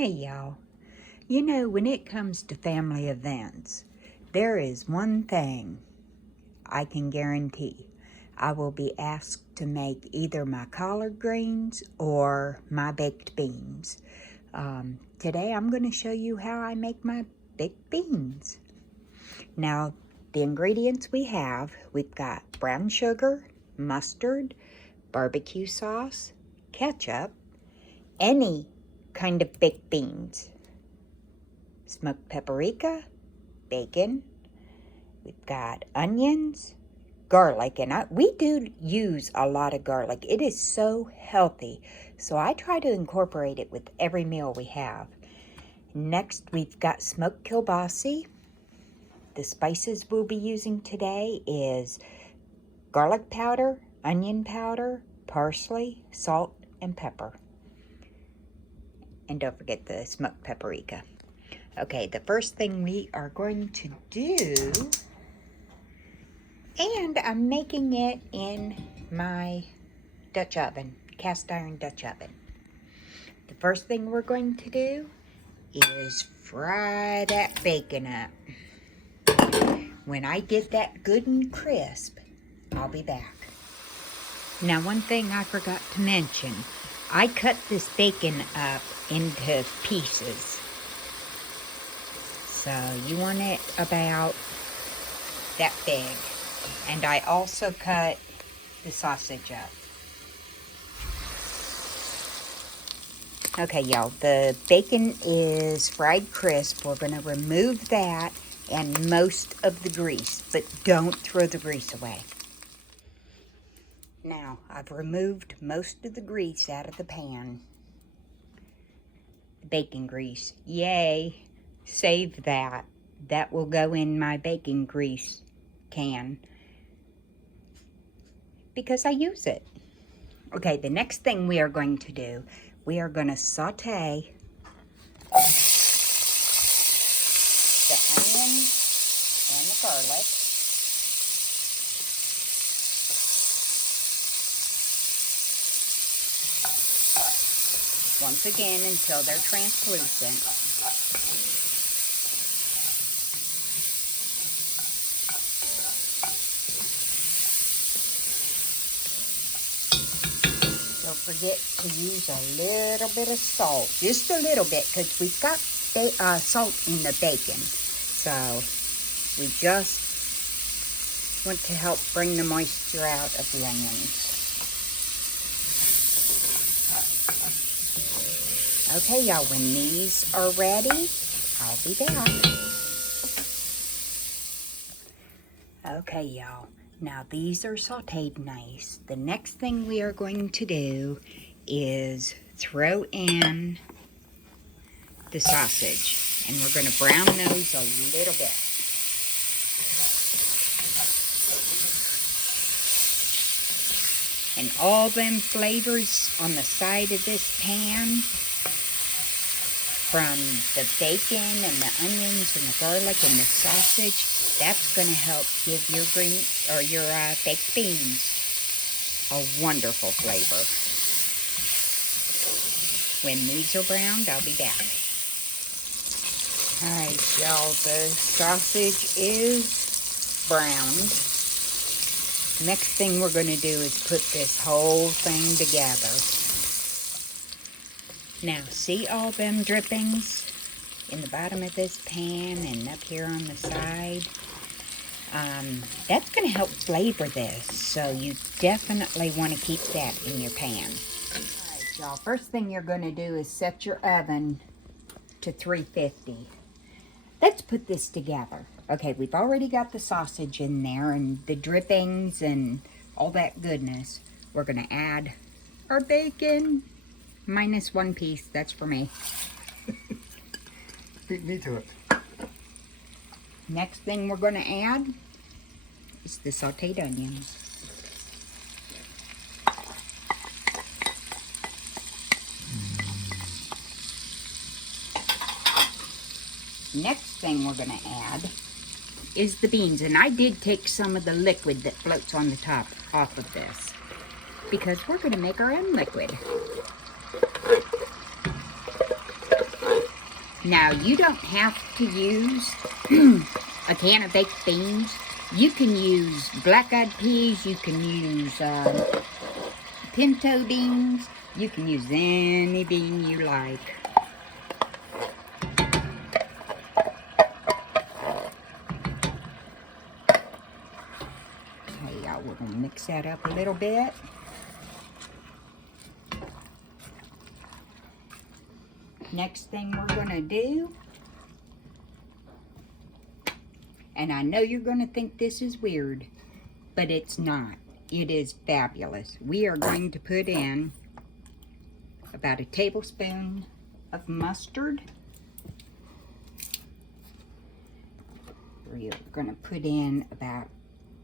Hey y'all, you know, when it comes to family events, there is one thing I can guarantee. I will be asked to make either my collard greens or my baked beans. Today I'm going to show you how I make my baked beans. Now, the ingredients we've got brown sugar, mustard, barbecue sauce, ketchup, any kind of baked beans, smoked paprika, bacon, we've got onions, garlic, and we do use a lot of garlic. It is so healthy, so I try to incorporate it with every meal we have. Next, we've got smoked kielbasa. The spices we'll be using today is garlic powder, onion powder, parsley, salt, and pepper. And don't forget the smoked paprika. Okay, the first thing we are going to do, and I'm making it in my Dutch oven, cast iron Dutch oven. The first thing we're going to do is fry that bacon up. When I get that good and crisp, I'll be back. Now, one thing I forgot to mention, I cut this bacon up into pieces. So you want it about that big. And I also cut the sausage up. Okay, y'all, the bacon is fried crisp. We're going to remove that and most of the grease, but don't throw the grease away. Now, I've removed most of the grease out of the pan. Bacon grease, yay! Save that. That will go in my bacon grease can because I use it. Okay, the next thing we are going to do, we are going to saute the onions and the garlic. Once again until they're translucent. Don't forget to use a little bit of salt, just a little bit, because we've got salt in the bacon. So we just want to help bring the moisture out of the onions. Okay, y'all, when these are ready, I'll be back. Okay, y'all. Now, these are sauteed nice. The next thing we are going to do is throw in the sausage. And we're going to brown those a little bit. And all them flavors on the side of this pan, from the bacon and the onions and the garlic and the sausage, that's going to help give your baked beans a wonderful flavor. When these are browned, I'll be back. Alright, y'all, the sausage is browned. Next thing we're going to do is put this whole thing together. Now, see all them drippings in the bottom of this pan and up here on the side? That's going to help flavor this, so you definitely want to keep that in your pan. Alright, y'all, first thing you're going to do is set your oven to 350. Let's put this together. Okay, we've already got the sausage in there and the drippings and all that goodness. We're going to add our bacon. Minus one piece, that's for me. Beat me to it. Next thing we're going to add is the sauteed onions. Next thing we're going to add is the beans. And I did take some of the liquid that floats on the top off of this, because we're going to make our own liquid. Now, you don't have to use a can of baked beans. You can use black-eyed peas. You can use pinto beans. You can use any bean you like. Okay, y'all, we're going to mix that up a little bit. Next thing we're going to do, and I know you're going to think this is weird, but it's not. It is fabulous. We are going to put in about a tablespoon of mustard. We're going to put in about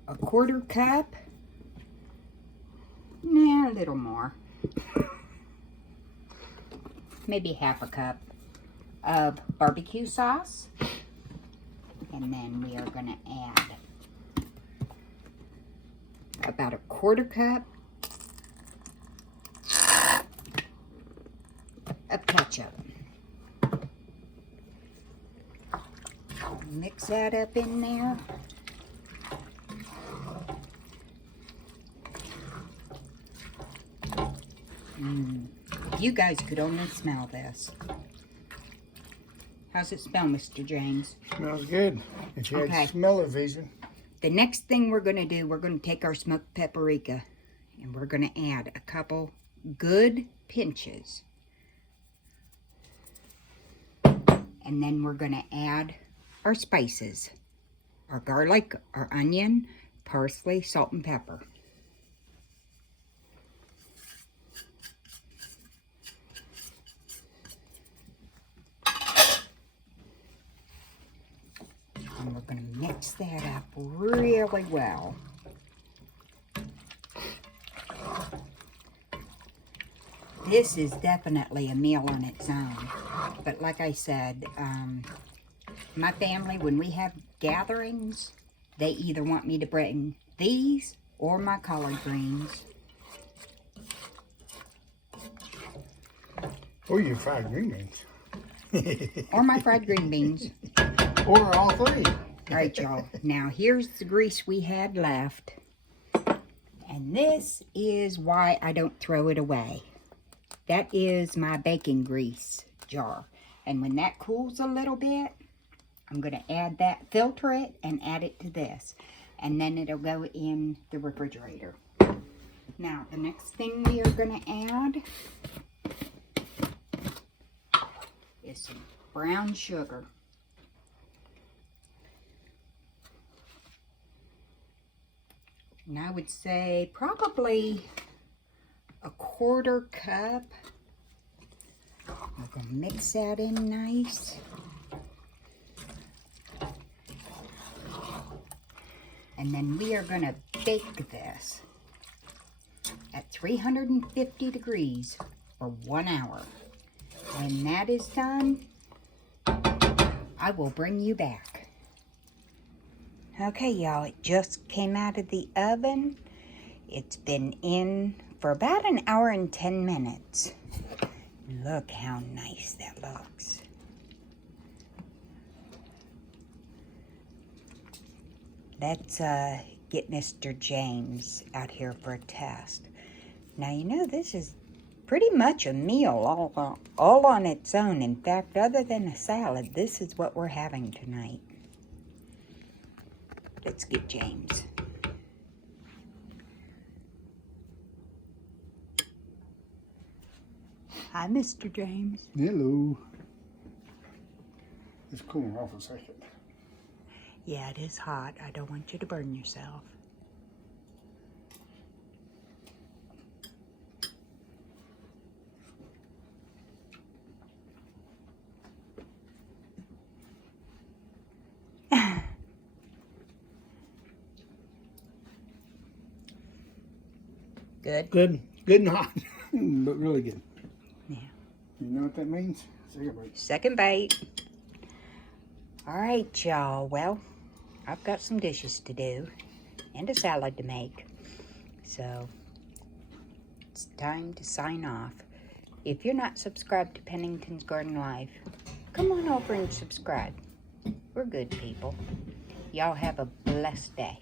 a 1/4 cup. Nah, a little more. Maybe 1/2 cup of barbecue sauce. And then we are going to add about a 1/4 cup of ketchup. Mix that up in there. You guys could only smell this. How's it smell, Mr. James? Smells good. If you had smell-o-vision. The next thing we're going to do, we're going to take our smoked paprika and we're going to add a couple good pinches. And then we're going to add our spices. Our garlic, our onion, parsley, salt, and pepper. And we're going to mix that up really well. This is definitely a meal on its own. But like I said, my family, when we have gatherings, they either want me to bring these or my collard greens. Or your fried green beans. Or my fried green beans. Or all three. All right, y'all. Now, here's the grease we had left. And this is why I don't throw it away. That is my baking grease jar. And when that cools a little bit, I'm going to add that, filter it, and add it to this. And then it'll go in the refrigerator. Now, the next thing we are going to add is some brown sugar. And I would say probably a 1/4 cup. We're going to mix that in nice. And then we are going to bake this at 350 degrees for 1 hour. When that is done, I will bring you back. Okay, y'all, it just came out of the oven. It's been in for about 1 hour and 10 minutes. Look how nice that looks. Let's get Mr. James out here for a test. Now, you know, this is pretty much a meal all on its own. In fact, other than a salad, this is what we're having tonight. Let's get James. Hi, Mr. James. Hello. It's cooling off a second. Yeah, it is hot. I don't want you to burn yourself. Good? Good. Good and hot. But really good. Yeah. You know what that means? Second bite. Second bite. All right, y'all. Well, I've got some dishes to do and a salad to make. So, it's time to sign off. If you're not subscribed to Pennington's Garden Life, come on over and subscribe. We're good people. Y'all have a blessed day.